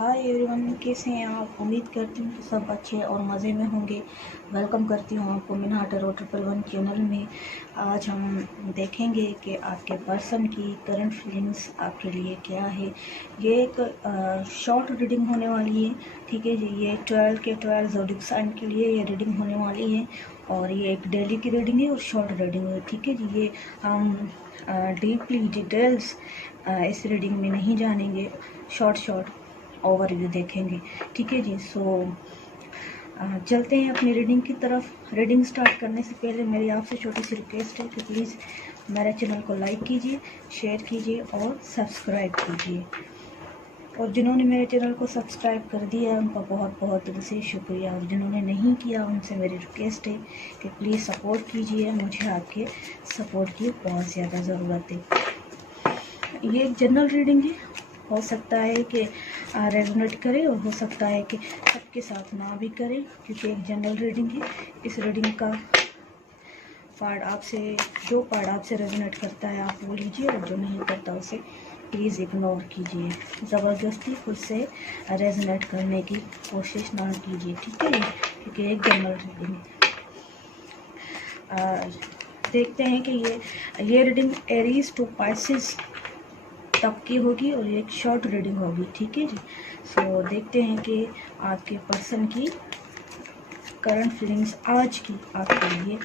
Hi everyone, कैसे हैं आप। उम्मीद करती हूँ कि सब अच्छे और मज़े में होंगे। वेलकम करती हूँ आपको मिन्हा टैरो 111 चैनल में। आज हम देखेंगे कि आपके पर्सन की करंट फीलिंग्स आपके लिए क्या है। ये एक शॉर्ट रीडिंग होने वाली है, ठीक है जी। ये 12 के 12 ज़ोडिक साइन के लिए ये रीडिंग होने वाली है और ये एक डेली की रीडिंग है और शॉर्ट रीडिंग है, ठीक है जी। ये हम डीपली डिटेल्स इस रीडिंग में नहीं जानेंगे, शॉर्ट ओवरव्यू देखेंगे, ठीक है जी। चलते हैं अपनी रीडिंग की तरफ। रीडिंग स्टार्ट करने से पहले मेरी आपसे छोटी सी रिक्वेस्ट है कि प्लीज़ मेरे चैनल को लाइक कीजिए, शेयर कीजिए और सब्सक्राइब कीजिए। और जिन्होंने मेरे चैनल को सब्सक्राइब कर दिया है उनका बहुत बहुत दिल से शुक्रिया, और जिन्होंने नहीं किया उनसे मेरी रिक्वेस्ट है कि प्लीज़ सपोर्ट कीजिए। मुझे आपके सपोर्ट की बहुत ज़्यादा ज़रूरत है। ये एक जनरल रीडिंग है, हो सकता है कि रेजोनेट करे और हो सकता है कि सबके साथ ना भी करे, क्योंकि एक जनरल रीडिंग है। इस रीडिंग का जो पार्ट आपसे रेजोनेट करता है आप वो लीजिए, और जो नहीं करता उसे प्लीज़ इग्नोर कीजिए। ज़बरदस्ती खुद से रेजोनेट करने की कोशिश ना कीजिए, ठीक है, क्योंकि एक जनरल रीडिंग है। देखते हैं कि ये रीडिंग एरीज टू पाइसेस तब की होगी और एक शॉर्ट रीडिंग होगी, ठीक है जी। सो देखते हैं कि आपके पर्सन की करंट फीलिंग्स आज की आपके लिए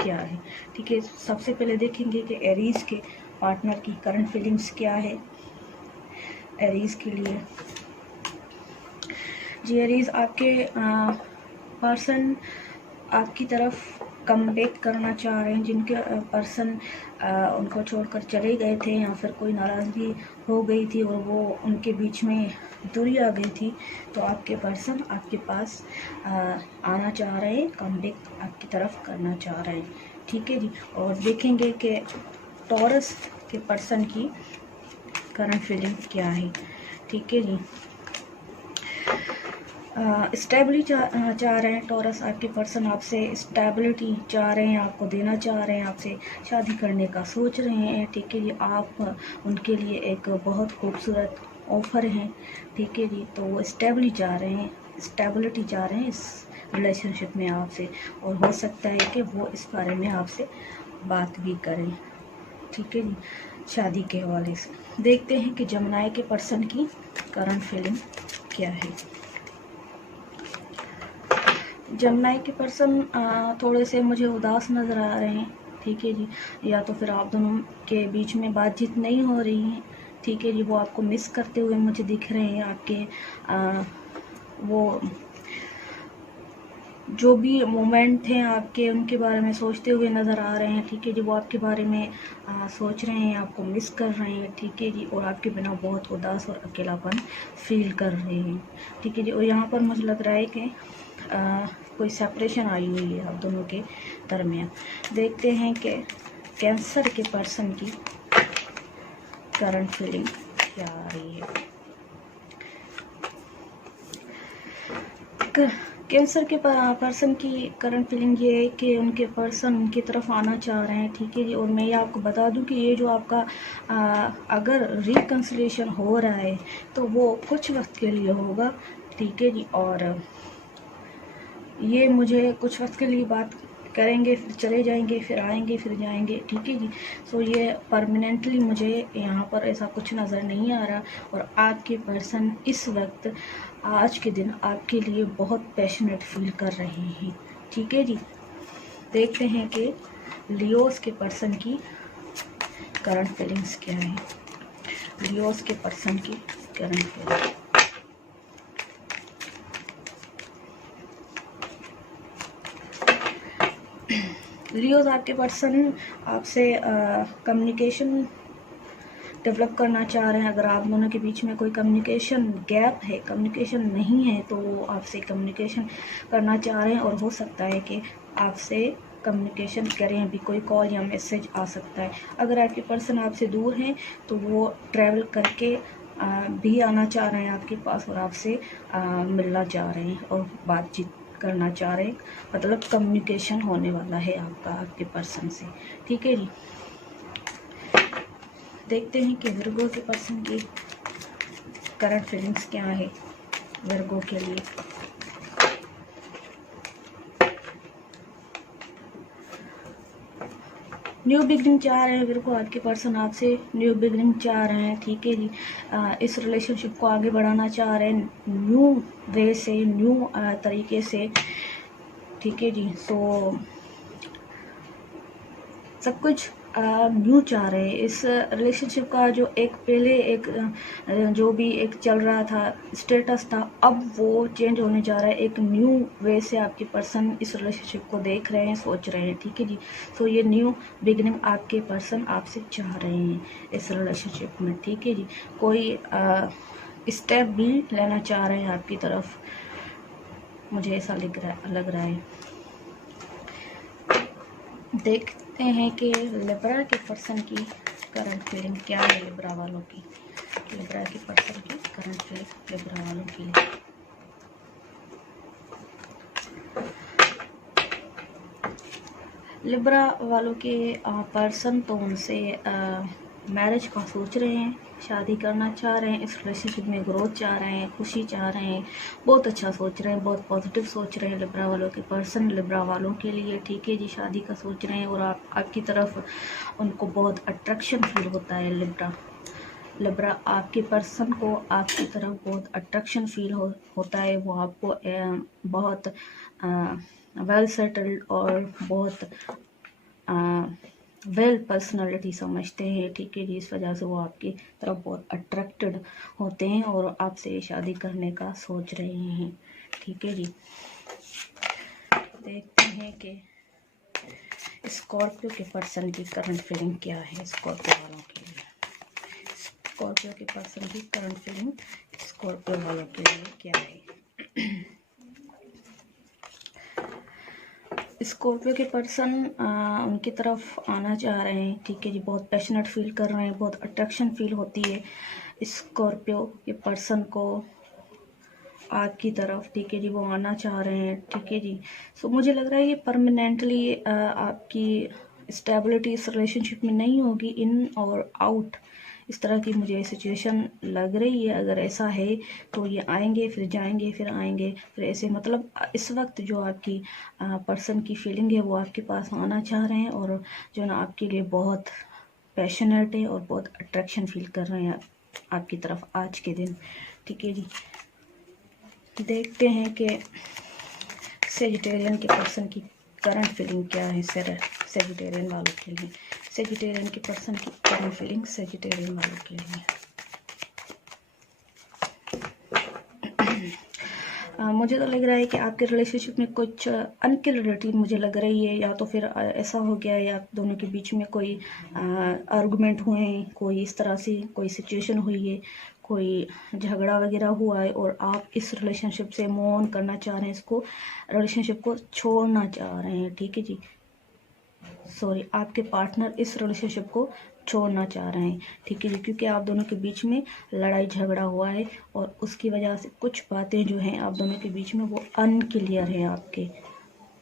क्या है, ठीक है। सबसे पहले देखेंगे कि एरीज के पार्टनर की करंट फीलिंग्स क्या है एरीज के लिए। जी एरीज, आपके पर्सन आपकी तरफ कम बैक करना चाह रहे हैं। जिनके पर्सन उनको छोड़कर चले गए थे या फिर कोई नाराज़गी हो गई थी और वो उनके बीच में दूरी आ गई थी, तो आपके पर्सन आपके पास आना चाह रहे हैं, कम बैक आपकी तरफ करना चाह रहे हैं, ठीक है जी। और देखेंगे कि टॉरस के पर्सन की करंट फीलिंग क्या है, ठीक है जी। स्टेबिलिटी चाह रहे हैं टॉरस, आपके पर्सन आपसे स्टेबिलिटी चाह रहे हैं, आपको देना चाह रहे हैं, आपसे शादी करने का सोच रहे हैं, ठीक है जी। आप उनके लिए एक बहुत खूबसूरत ऑफ़र हैं, ठीक है जी। तो वो स्टेबिलिटी चाह रहे हैं इस रिलेशनशिप में आपसे, और हो सकता है कि वो इस बारे में आपसे बात भी करें, ठीक है जी, शादी के हवाले से। देखते हैं कि जमुनाई के पर्सन की करंट फीलिंग क्या है। जमुनाई के पर्सन थोड़े से मुझे उदास नज़र आ रहे हैं, ठीक है जी। या तो फिर आप दोनों के बीच में बातचीत नहीं हो रही है, ठीक है जी। वो आपको मिस करते हुए मुझे दिख रहे हैं। आपके वो जो भी मोमेंट थे आपके, उनके बारे में सोचते हुए नज़र आ रहे हैं, ठीक है जी। वो आपके बारे में सोच रहे हैं, आपको मिस कर रहे हैं, ठीक है जी। और आपके बिना बहुत उदास और अकेलापन फील कर रहे हैं, ठीक है जी। और यहाँ पर मुझे लग रहा है कि कोई सेपरेशन आई हुई है आप दोनों के दरमियान। देखते हैं कि कैंसर के पर्सन की करंट फीलिंग क्या आ रही है। कैंसर के पर्सन की करंट फीलिंग ये है कि उनके पर्सन उनकी तरफ आना चाह रहे हैं, ठीक है जी। और मैं ये आपको बता दूं कि ये जो आपका अगर रिकन्सिलेशन हो रहा है तो वो कुछ वक्त के लिए होगा, ठीक है जी। और ये मुझे कुछ वक्त के लिए बात करेंगे, फिर चले जाएंगे, फिर आएंगे, फिर जाएंगे, ठीक है जी। सो ये परमानेंटली मुझे यहाँ पर ऐसा कुछ नज़र नहीं आ रहा। और आपके पर्सन इस वक्त आज के दिन आपके लिए बहुत पैशनेट फील कर रहे हैं, ठीक है जी। देखते हैं कि लियोस के पर्सन की करंट फीलिंग्स क्या है। लियोस के पर्सन की करंट फीलिंग। लियोस, आपके पर्सन आपसे कम्युनिकेशन डेवलप करना चाह रहे हैं। अगर आप दोनों के बीच में कोई कम्युनिकेशन गैप है, कम्युनिकेशन नहीं है, तो वो आपसे कम्युनिकेशन करना चाह रहे हैं। और हो सकता है कि आपसे कम्युनिकेशन करें, अभी कोई कॉल या मैसेज आ सकता है। अगर आपके पर्सन आपसे दूर हैं तो वो ट्रैवल करके भी आना चाह रहे हैं आपके पास, और आपसे मिलना चाह रहे हैं और बातचीत करना चाह रहे हैं। मतलब कम्युनिकेशन होने वाला है आपके पर्सन से, ठीक है जी। देखते हैं कि विर्गो के पर्सन की करंट फीलिंग्स क्या है। वर्गों के लिए। न्यू बिगनिंग चाह रहे हैं वर्गो, आपके पर्सन आपसे न्यू बिगनिंग चाह रहे हैं, ठीक है जी। इस रिलेशनशिप को आगे बढ़ाना चाह रहे हैं न्यू वे से, न्यू तरीके से, ठीक है जी। सो सब कुछ न्यू चाह रहे हैं। इस रिलेशनशिप का जो एक पहले एक जो भी एक चल रहा था स्टेटस था, अब वो चेंज होने जा रहा है। एक न्यू वे से आपके पर्सन इस रिलेशनशिप को देख रहे हैं, सोच रहे हैं, ठीक है जी। तो ये न्यू बिगिनिंग आपके पर्सन आपसे चाह रहे हैं इस रिलेशनशिप में, ठीक है जी। कोई स्टेप भी लेना चाह रहे हैं आपकी तरफ, मुझे ऐसा लग रहा है। देखते हैं कि लिब्रा के पर्सन की करंट फीलिंग क्या है। लिब्रा वालों की, लिब्रा के पर्सन की करंट फीलिंग लिब्रा वालों के लिए। लिब्रा वालों के पर्सन तो उनसे मैरिज का सोच रहे हैं, शादी करना चाह रहे हैं, इस रिलेशनशिप में ग्रोथ चाह रहे हैं, खुशी चाह रहे हैं, बहुत अच्छा सोच रहे हैं, बहुत पॉजिटिव सोच रहे हैं लिब्रा वालों के पर्सन लिब्रा वालों के लिए, ठीक है जी। शादी का सोच रहे हैं और आपकी तरफ उनको बहुत अट्रैक्शन फील होता है। लिब्रा आपके पर्सन को आपकी तरफ बहुत अट्रैक्शन फील होता है। वो आपको बहुत वेल सेटल्ड और बहुत वेल पर्सनालिटी समझते हैं, ठीक है जी। इस वजह से वो आपकी तरफ बहुत अट्रैक्टेड होते हैं और आपसे शादी करने का सोच रहे हैं, ठीक है जी। देखते हैं कि स्कॉर्पियो के पर्सन की करंट फीलिंग क्या है स्कॉर्पियो वालों के लिए। स्कॉर्पियो के पर्सन की करंट फीलिंग स्कॉर्पियो वालों के लिए क्या है। स्कॉर्पियो के पर्सन उनकी तरफ आना चाह रहे हैं, ठीक है जी। बहुत पैशनेट फील कर रहे हैं, बहुत अट्रैक्शन फील होती है स्कॉर्पियो के पर्सन को आपकी तरफ, ठीक है जी। वो आना चाह रहे हैं, ठीक है जी। सो मुझे लग रहा है ये परमानेंटली आपकी स्टेबिलिटी इस रिलेशनशिप में नहीं होगी, इन और आउट इस तरह की मुझे सिचुएशन लग रही है। अगर ऐसा है तो ये आएंगे फिर जाएंगे फिर आएंगे फिर ऐसे, मतलब इस वक्त जो आपकी पर्सन की फीलिंग है वो आपके पास आना चाह रहे हैं और जो ना आपके लिए बहुत पैशनेट है और बहुत अट्रैक्शन फील कर रहे हैं आपकी तरफ आज के दिन, ठीक है जी। देखते हैं कि सेजिटेरियन के पर्सन की करंट फीलिंग क्या है सेजिटेरियन वालों के लिए। सेजिटेरियन के पर्सन की करंट फीलिंग सेजिटेरियन वालों के लिए। मुझे तो लग रहा है कि आपके रिलेशनशिप में कुछ अनक्लियरिटी मुझे लग रही है, या तो फिर ऐसा हो गया है आप दोनों के बीच में कोई आर्गुमेंट हुए हैं, कोई इस तरह से कोई सिचुएशन हुई है, कोई झगड़ा वगैरह हुआ है और आप इस रिलेशनशिप से मूव ऑन करना चाह रहे हैं, इसको रिलेशनशिप को छोड़ना चाह रहे हैं, ठीक है जी। सॉरी, आपके पार्टनर इस रिलेशनशिप को छोड़ना चाह रहे हैं, ठीक है जी। क्योंकि आप दोनों के बीच में लड़ाई झगड़ा हुआ है और उसकी वजह से कुछ बातें जो हैं आप दोनों के बीच में वो अनक्लियर है आपके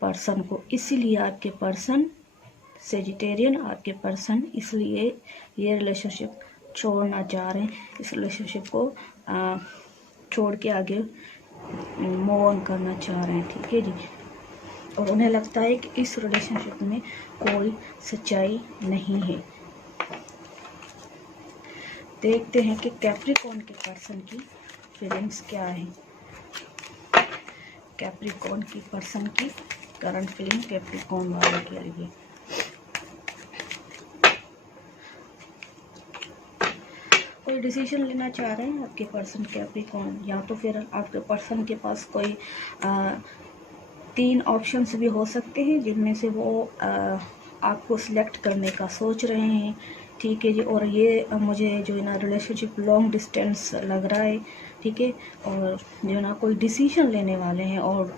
पर्सन को, इसीलिए आपके पर्सन सेजिटेरियन आपके पर्सन इसलिए ये रिलेशनशिप छोड़ना चाह रहे हैं। इस रिलेशनशिप को छोड़ के आगे मूव ऑन करना चाह रहे हैं, ठीक है जी। और उन्हें लगता है कि इस रिलेशनशिप में कोई सच्चाई नहीं है। देखते हैं कि कैप्रिकॉर्न के पर्सन की फीलिंग्स क्या है। कैप्रिकॉर्न की पर्सन की करंट फीलिंग कैप्रिकॉर्न वालों के लिए। कोई डिसीजन लेना चाह रहे हैं आपके पर्सन कैप्रिकॉर्न, या तो फिर आपके पर्सन के पास कोई 3 ऑप्शंस भी हो सकते हैं जिनमें से वो आपको सिलेक्ट करने का सोच रहे हैं, ठीक है जी। और ये मुझे जो है ना रिलेशनशिप लॉन्ग डिस्टेंस लग रहा है, ठीक है। और जो ना कोई डिसीजन लेने वाले हैं और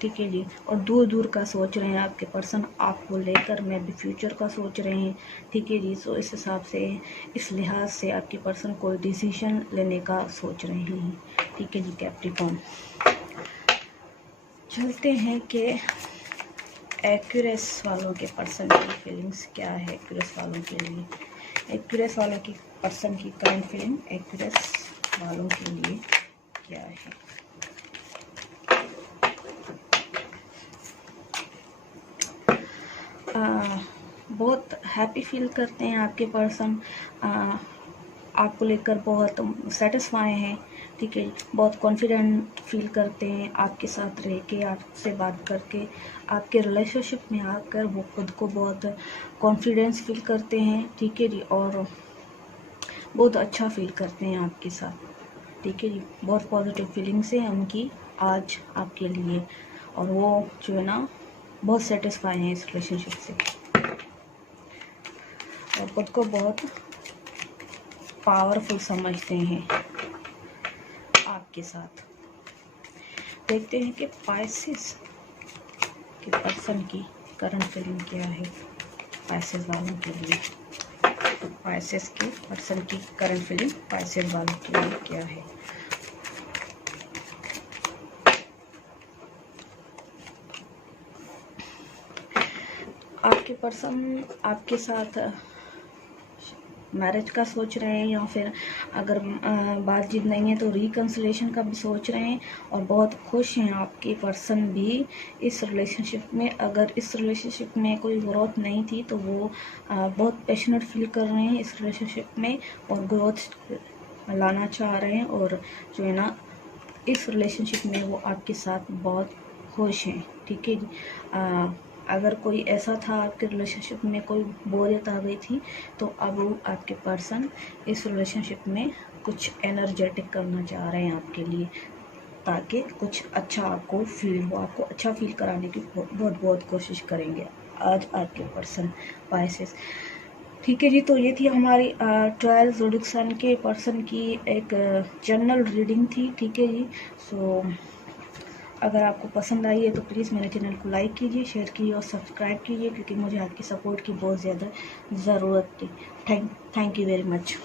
ठीक है जी, और दूर दूर का सोच रहे हैं आपके पर्सन आपको लेकर, में भी फ्यूचर का सोच रहे हैं, ठीक है जी। सो इस हिसाब से इस लिहाज से आपके पर्सन कोई डिसीजन लेने का सोच रहे हैं, ठीक है जी कैप्रिकॉर्न। चलते हैं कि एक्वेरियस वालों के पर्सन की फीलिंग्स क्या है। एक्वेरियस वालों के लिए, एक्वेरियस वालों की पर्सन की करंट फीलिंग एक्वेरियस वालों के लिए क्या है। बहुत हैप्पी फील करते हैं आपके पर्सन, आपको लेकर बहुत सेटिस्फाई हैं, ठीक है। बहुत कॉन्फिडेंट फील करते हैं आपके साथ रह के, आपसे बात करके, आपके रिलेशनशिप में आकर वो खुद को बहुत कॉन्फिडेंस फील करते हैं, ठीक है जी। और बहुत अच्छा फील करते हैं आपके साथ, ठीक है जी। बहुत पॉजिटिव फीलिंग्स हैं उनकी आज आपके लिए, और वो जो है ना बहुत सेटिस्फाई हैं इस रिलेशनशिप से, और खुद को बहुत पावरफुल समझते हैं आपके साथ। देखते हैं कि पाइसेस के पर्सन की करंट फीलिंग क्या है पाइसेस वालों के लिए। तो पाइसेस के पर्सन की करंट फीलिंग पाइसेस वालों के लिए क्या है। आपके पर्सन आपके साथ मैरिज का सोच रहे हैं, या फिर अगर बातचीत नहीं है तो रिकन्सिलेशन का भी सोच रहे हैं, और बहुत खुश हैं आपके पर्सन भी इस रिलेशनशिप में। अगर इस रिलेशनशिप में कोई ग्रोथ नहीं थी तो वो बहुत पैशनेट फील कर रहे हैं इस रिलेशनशिप में, और ग्रोथ लाना चाह रहे हैं, और जो है ना इस रिलेशनशिप में वो आपके साथ बहुत खुश हैं, ठीक है जी। अगर कोई ऐसा था आपके रिलेशनशिप में, कोई बोरियत आ गई थी, तो अब वो आपके पर्सन इस रिलेशनशिप में कुछ एनर्जेटिक करना चाह रहे हैं आपके लिए, ताकि कुछ अच्छा आपको फील हो, आपको अच्छा फील कराने की बहुत कोशिश करेंगे आज आपके पर्सन पाइसेस, ठीक है जी। तो ये थी हमारी 12 ज़ोडिएक साइन के पर्सन की एक जनरल रीडिंग थी, ठीक है जी। सो अगर आपको पसंद आई है तो प्लीज़ मेरे चैनल को लाइक कीजिए, शेयर कीजिए और सब्सक्राइब कीजिए, क्योंकि मुझे आपकी सपोर्ट की बहुत ज़्यादा ज़रूरत थी। Thank you very much.